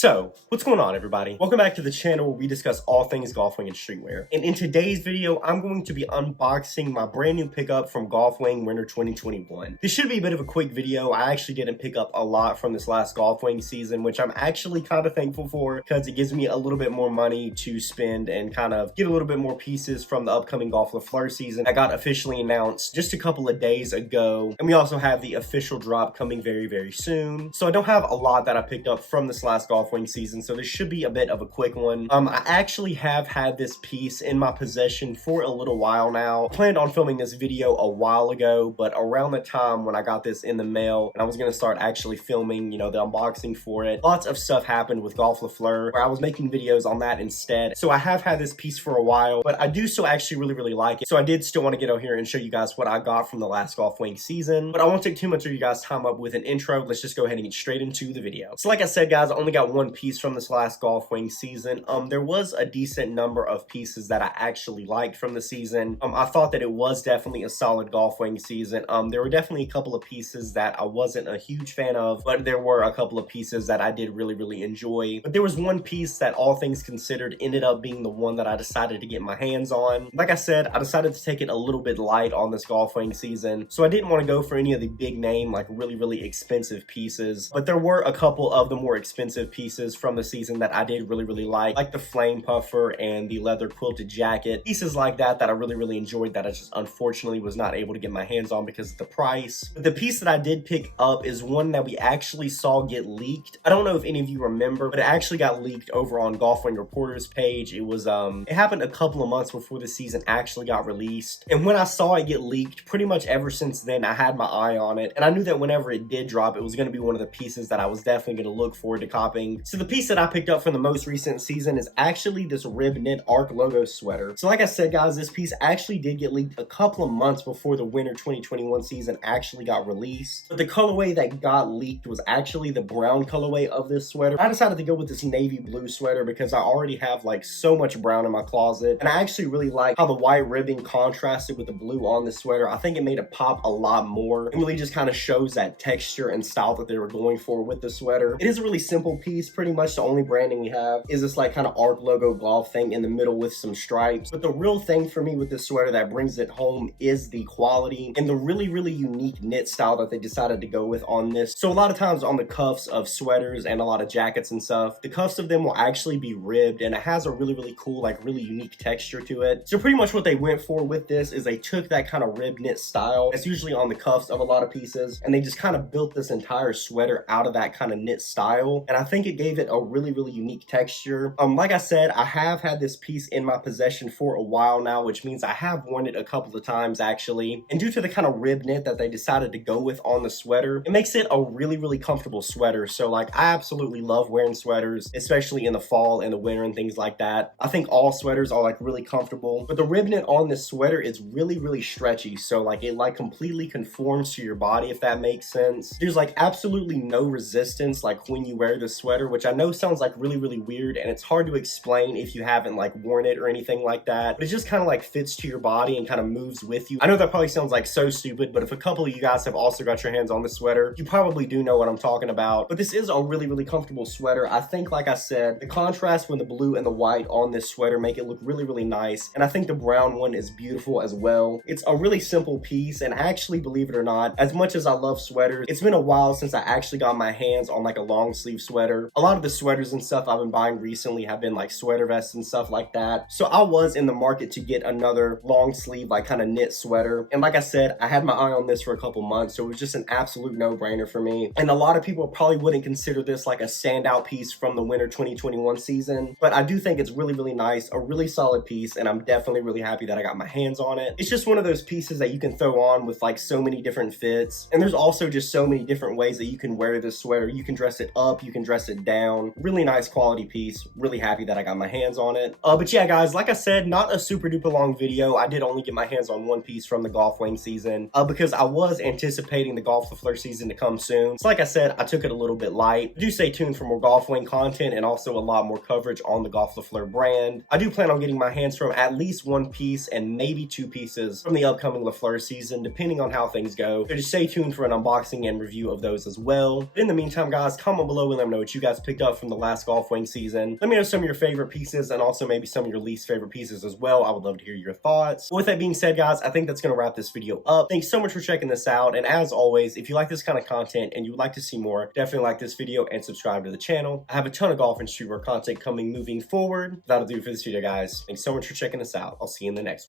So, what's going on, everybody? Welcome back to the channel where we discuss all things Golf Wang and streetwear. And in today's video, I'm going to be unboxing my brand new pickup from Golf Wang Winter 2021. This should be a bit of a quick video. I actually didn't pick up a lot from this last Golf Wang season, which I'm actually kind of thankful for because it gives me a little bit more money to spend and kind of get a little bit more pieces from the upcoming Golf le FLEUR season. I got officially announced just a couple of days ago, and we also have the official drop coming very soon. So I don't have a lot that I picked up from this last Golf Wang season, so this should be a bit of a quick one. I actually have had this piece in my possession for a little while now. I planned on filming this video a while ago, but around the time when I got this in the mail and I was going to start actually filming, the unboxing for it, lots of stuff happened with Golf le FLEUR where I was making videos on that instead. So I have had this piece for a while, but I do still actually really like it. So I did still want to get out here and show you guys what I got from the last Golf Wang season, but I won't take too much of you guys' time up with an intro. Let's just go ahead and get straight into the video. So like I said, guys, I only got one piece from this last Golf Wang season. There was a decent number of pieces that I actually liked from the season. I thought that it was definitely a solid Golf Wang season. There were definitely a couple of pieces that I wasn't a huge fan of, but there were a couple of pieces that I did really enjoy. But there was one piece that, all things considered, ended up being the one that I decided to get my hands on. Like I said, I decided to take it a little bit light on this Golf Wang season, so I didn't want to go for any of the big name, like really expensive pieces. But there were a couple of the more expensive pieces from the season that I did really like the flame puffer and the leather quilted jacket. Pieces like that I really enjoyed that I just unfortunately was not able to get my hands on because of the price. But the piece that I did pick up is one that we actually saw get leaked. I don't know if any of you remember, but it actually got leaked over on Golf Wang Reporter's page. It was it happened a couple of months before the season actually got released, and when I saw it get leaked, pretty much ever since then I had my eye on it, and I knew that whenever it did drop, it was going to be one of the pieces that I was definitely going to look forward to copying. So the piece that I picked up from the most recent season is actually this rib knit ARC logo sweater. So like I said, guys, this piece actually did get leaked a couple of months before the Winter 2021 season actually got released, but the colorway that got leaked was actually the brown colorway of this sweater. I decided to go with this navy blue sweater because I already have like so much brown in my closet, and I actually really like how the white ribbing contrasted with the blue on this sweater. I think it made it pop a lot more. It really just kind of shows that texture and style that they were going for with the sweater. It is a really simple piece. Pretty much the only branding we have is this like kind of ARC logo golf thing in the middle with some stripes. But the real thing for me with this sweater that brings it home is the quality and the really unique knit style that they decided to go with on this. So a lot of times on the cuffs of sweaters and a lot of jackets and stuff, the cuffs of them will actually be ribbed, and it has a really cool, like really unique texture to it. So pretty much what they went for with this is they took that kind of rib knit style that's usually on the cuffs of a lot of pieces, and they just kind of built this entire sweater out of that kind of knit style, and I think it gave it a really unique texture. Like I said, I have had this piece in my possession for a while now, which means I have worn it a couple of times actually, and due to the kind of rib knit that they decided to go with on the sweater, it makes it a really comfortable sweater. So like, I absolutely love wearing sweaters, especially in the fall and the winter and things like that. I think all sweaters are like really comfortable, but the rib knit on this sweater is really stretchy, so like it like completely conforms to your body, if that makes sense. There's like absolutely no resistance like when you wear this sweater, which I know sounds like really weird, and it's hard to explain if you haven't like worn it or anything like that, but it just kind of like fits to your body and kind of moves with you. I know that probably sounds like so stupid, but if a couple of you guys have also got your hands on this sweater, you probably do know what I'm talking about. But this is a really comfortable sweater. I think, like I said, the contrast with the blue and the white on this sweater make it look really nice, and I think the brown one is beautiful as well. It's a really simple piece, and actually, believe it or not, as much as I love sweaters, it's been a while since I actually got my hands on like a long sleeve sweater. A lot of the sweaters and stuff I've been buying recently have been like sweater vests and stuff like that, so I was in the market to get another long sleeve like kind of knit sweater, and like I said, I had my eye on this for a couple months, so it was just an absolute no-brainer for me. And a lot of people probably wouldn't consider this like a standout piece from the Winter 2021 season, but I do think it's really nice, a really solid piece, and I'm definitely really happy that I got my hands on it. It's just one of those pieces that you can throw on with like so many different fits, and there's also just so many different ways that you can wear this sweater. You can dress it up, you can dress it down. Really nice quality piece. Really happy that I got my hands on it. But yeah, guys, like I said, not a super duper long video. I did only get my hands on one piece from the Golf Wang season because I was anticipating the Golf le FLEUR season to come soon. So like I said, I took it a little bit light. Do stay tuned for more Golf Wang content and also a lot more coverage on the Golf le FLEUR brand. I do plan on getting my hands from at least one piece and maybe two pieces from the upcoming le FLEUR season, depending on how things go. So just stay tuned for an unboxing and review of those as well. But in the meantime, guys, comment below and let me know what you guys guys picked up from the last Golf Wang season. Let me know some of your favorite pieces and also maybe some of your least favorite pieces as well. I would love to hear your thoughts. But with that being said, guys, I think that's going to wrap this video up. Thanks so much for checking this out. And as always, if you like this kind of content and you would like to see more, definitely like this video and subscribe to the channel. I have a ton of golf and streetwear content coming moving forward. That'll do for this video, guys. Thanks so much for checking us out. I'll see you in the next one.